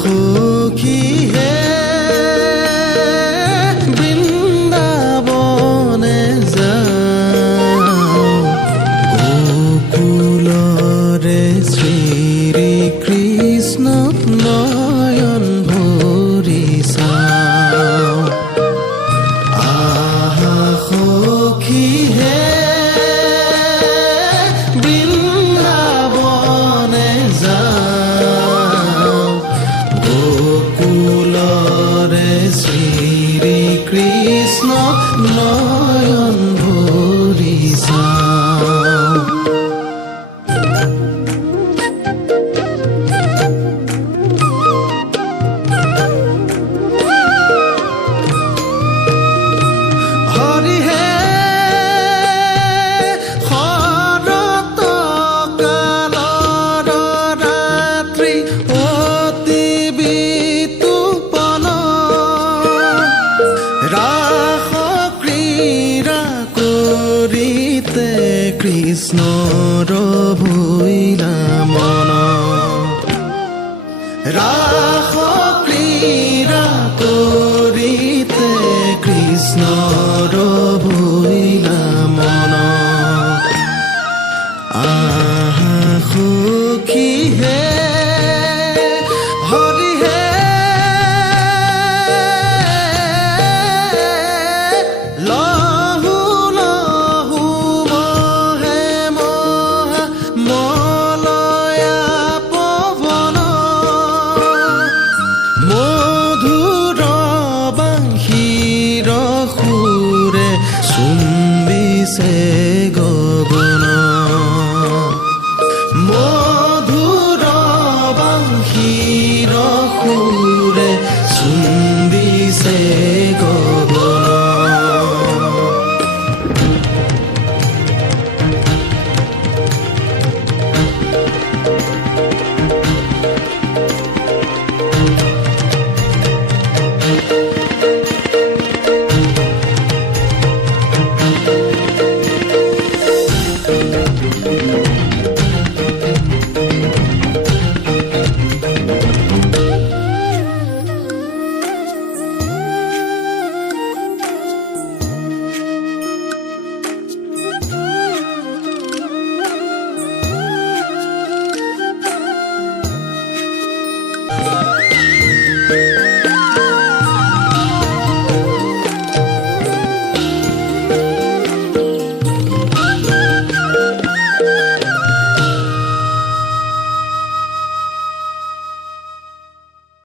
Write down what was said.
সখী হে বৃন্দাবনে যাওঁ গোকুলৰে শ্ৰী কৃষ্ণ নয়ন ভৰি চাওঁ সখী হে বৃন্দাবনে যাওঁ গোকুলৰে শ্ৰী কৃষ্ণ নয়ন ভৰি চাওঁ হৰি হে শৰৎ কালৰ ৰাত্ৰি অতি বিতুপন ৰাস ক্ৰীড়া কৰিতে কৃষ্ণৰ ভৈলা মন ৰাস ক্ৰীড়া কৰিতে কৃষ্ণ